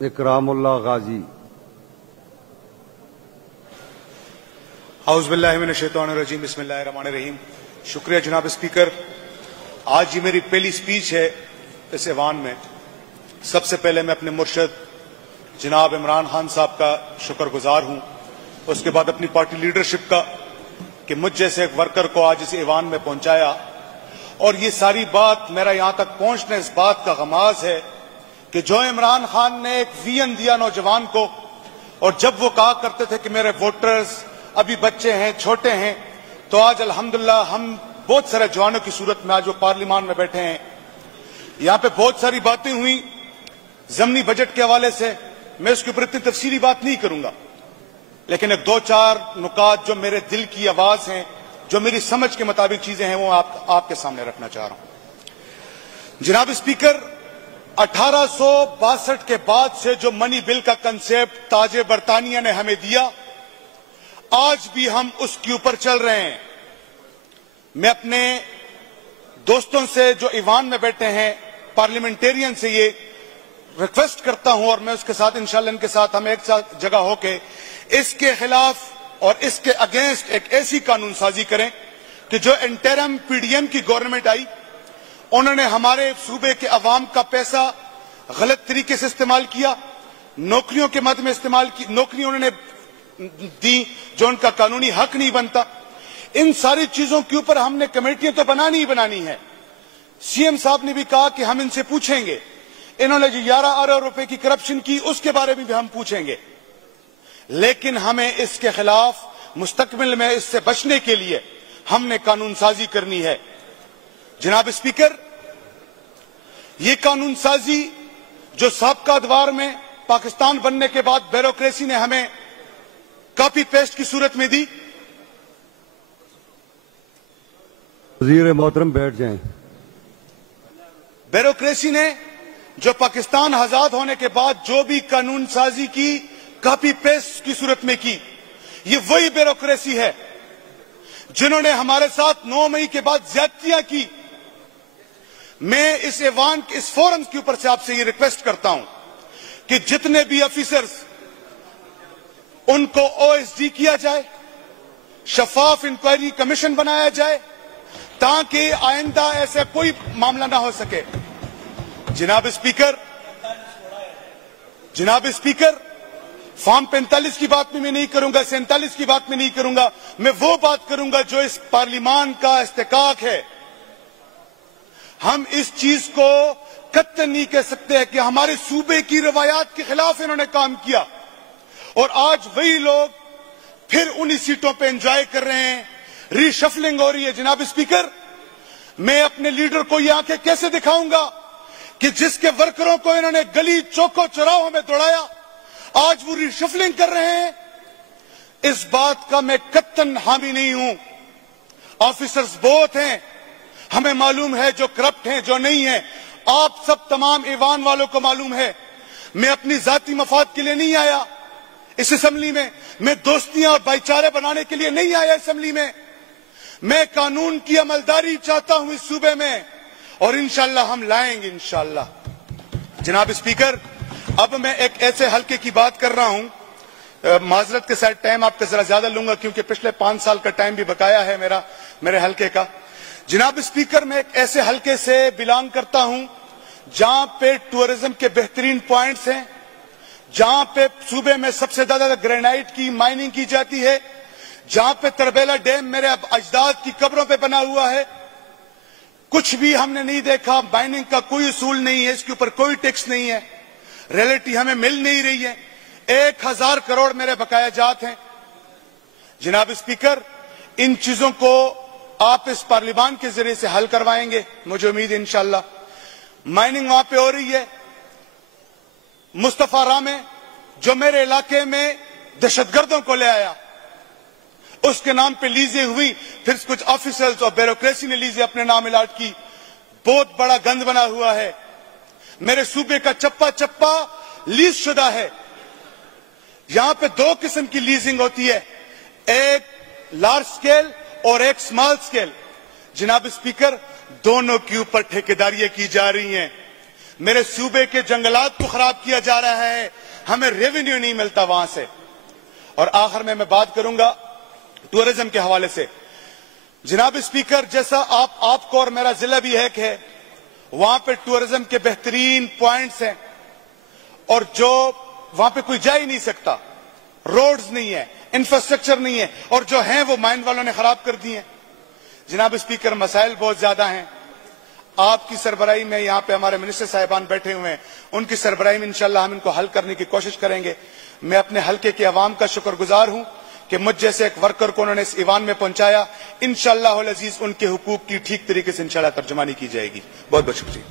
इकरामुल्लाह गाजी। औज़ुबिल्लाहिमिनश्शैतानिर्रजीम, बिस्मिल्लाहिर्रहमानिर्रहीम। शुक्रिया जनाब स्पीकर। आज ये मेरी पहली स्पीच है इस ऐवान में। सबसे पहले मैं अपने मुर्शद जनाब इमरान खान साहब का शुक्रगुजार हूं, उसके बाद अपनी पार्टी लीडरशिप का कि मुझ जैसे एक वर्कर को आज इस ऐवान में पहुंचाया। और ये सारी बात मेरा यहां तक पहुंचना इस बात का गमाज है कि जो इमरान खान ने एक विजन दिया नौजवान को, और जब वो कहा करते थे कि मेरे वोटर्स अभी बच्चे हैं, छोटे हैं, तो आज अल्हम्दुलिल्लाह हम बहुत सारे जवानों की सूरत में आज वो पार्लियामान में बैठे हैं। यहां पे बहुत सारी बातें हुई ज़मनी बजट के हवाले से, मैं उसके ऊपर इतनी तफसीली बात नहीं करूंगा, लेकिन एक दो चार नुकात जो मेरे दिल की आवाज हैं, जो मेरी समझ के मुताबिक चीजें हैं, वो आपके सामने रखना चाह रहा हूं। जनाब स्पीकर, 1862 के बाद से जो मनी बिल का कंसेप्ट ताजे बरतानिया ने हमें दिया, आज भी हम उसके ऊपर चल रहे हैं। मैं अपने दोस्तों से जो ईवान में बैठे हैं, पार्लियामेंटेरियन से ये रिक्वेस्ट करता हूं, और मैं उसके साथ इंशाल्लाह इनके साथ हम एक साथ जगह होके इसके खिलाफ और इसके अगेंस्ट एक ऐसी कानून साजी करें कि जो इंटरिम पीडीएम की गवर्नमेंट आई, उन्होंने हमारे सूबे के अवाम का पैसा गलत तरीके से इस्तेमाल किया, नौकरियों के मद में इस्तेमाल की, नौकरी उन्होंने दी जो उनका कानूनी हक नहीं बनता। इन सारी चीजों के ऊपर हमने कमेटियां तो बनानी ही बनानी है। सीएम साहब ने भी कहा कि हम इनसे पूछेंगे, इन्होंने जो 11 अरब रुपए की करप्शन की उसके बारे में भी हम पूछेंगे, लेकिन हमें इसके खिलाफ मुस्तकबिल में इससे बचने के लिए हमने कानून साजी करनी है। जनाब स्पीकर, ये कानून साजी जो साबका अदवार में पाकिस्तान बनने के बाद ब्यूरोक्रेसी ने हमें कॉपी पेस्ट की सूरत में दी। वज़ीर मोहतरम बैठ जाएं। ब्यूरोक्रेसी ने जो पाकिस्तान आजाद होने के बाद जो भी कानून साजी की, कॉपी पेस्ट की सूरत में की, ये वही ब्यूरोक्रेसी है जिन्होंने हमारे साथ 9 मई के बाद ज्यादतियां की। मैं इस ऐवान के इस फोरम के ऊपर से आपसे ये रिक्वेस्ट करता हूं कि जितने भी ऑफिसर्स, उनको ओएसडी किया जाए, शफाफ इंक्वायरी कमीशन बनाया जाए, ताकि आइंदा ऐसा कोई मामला ना हो सके। जनाब स्पीकर, फॉर्म 45 की बात में मैं नहीं करूंगा, 47 की बात में नहीं करूंगा, मैं वो बात करूंगा जो इस पार्लियामान का इस्तेकाक है। हम इस चीज को कतई नहीं कह सकते हैं कि हमारे सूबे की रवायात के खिलाफ इन्होंने काम किया, और आज वही लोग फिर उन्हीं सीटों पे एंजॉय कर रहे हैं, रीशफलिंग हो रही है। जनाब स्पीकर, मैं अपने लीडर को ये आंखें कैसे दिखाऊंगा कि जिसके वर्करों को इन्होंने गली चौकों चौराहों में दौड़ाया, आज वो रीशफलिंग कर रहे हैं। इस बात का मैं कत्तन हामी नहीं हूं। ऑफिसर्स बहुत हैं, हमें मालूम है जो करप्ट हैं, जो नहीं है। आप सब तमाम ईवान वालों को मालूम है। मैं अपनी जाती मफाद के लिए नहीं आया इस असेंबली में, मैं दोस्तियां और भाईचारे बनाने के लिए नहीं आया असेंबली में। मैं कानून की अमलदारी चाहता हूं इस सूबे में, और इंशाल्लाह हम लाएंगे इंशाल्लाह। जनाब स्पीकर, अब मैं एक ऐसे हल्के की बात कर रहा हूं, माजरत के साथ टाइम आपका जरा ज्यादा लूंगा क्योंकि पिछले 5 साल का टाइम भी बकाया है मेरे हल्के का। जनाब स्पीकर, मैं एक ऐसे हल्के से बिलोंग करता हूं जहां पे टूरिज्म के बेहतरीन पॉइंट्स हैं, जहां पे सूबे में सबसे ज्यादा ग्रेनाइट की माइनिंग की जाती है, जहां पे तरबेला डैम मेरे अजदाद की कब्रों पे बना हुआ है। कुछ भी हमने नहीं देखा, माइनिंग का कोई उसूल नहीं है, इसके ऊपर कोई टैक्स नहीं है, रियलिटी हमें मिल नहीं रही है। 1000 करोड़ मेरे बकाया जात हैं। जनाब स्पीकर, इन चीजों को आप इस पार्लियामान के जरिए से हल करवाएंगे, मुझे उम्मीद है इंशाल्लाह। माइनिंग वहां पे हो रही है मुस्तफा में, जो मेरे इलाके में दहशतगर्दों को ले आया, उसके नाम पे लीजें हुई, फिर कुछ ऑफिसर्स और ब्यूरोक्रेसी ने लीजें अपने नाम अलॉट की। बहुत बड़ा गंद बना हुआ है। मेरे सूबे का चप्पा चप्पा लीज शुदा है। यहां पे 2 किस्म की लीजिंग होती है, एक लार्ज स्केल और एक स्मॉल स्केल। जनाब स्पीकर, दोनों के ऊपर ठेकेदारियां की जा रही हैं। मेरे सूबे के जंगलात को खराब किया जा रहा है, हमें रेवेन्यू नहीं मिलता वहां से। और आखिर में मैं बात करूंगा टूरिज्म के हवाले से। जनाब स्पीकर, जैसा आपको और मेरा जिला भी है, वहां पे टूरिज्म के बेहतरीन पॉइंट्स हैं और जो वहां पे कोई जा ही नहीं सकता, रोड्स नहीं है, इंफ्रास्ट्रक्चर नहीं है, और जो हैं वो माइन वालों ने खराब कर दिए। जनाब स्पीकर, मसाइल बहुत ज्यादा हैं। आपकी सरबराही में यहाँ पे हमारे मिनिस्टर साहिबान बैठे हुए हैं, उनकी सरबराही में इंशाल्लाह हम इनको हल करने की कोशिश करेंगे। मैं अपने हल्के के अवाम का शुक्रगुजार हूं कि मुझ जैसे एक वर्कर को उन्होंने इस ईवान में पहुंचाया। इंशाअल्लाह अजीज उनके हुकूक की ठीक तरीके से इंशाअल्लाह तर्जुमानी की जाएगी। बहुत बहुत शुक्रिया।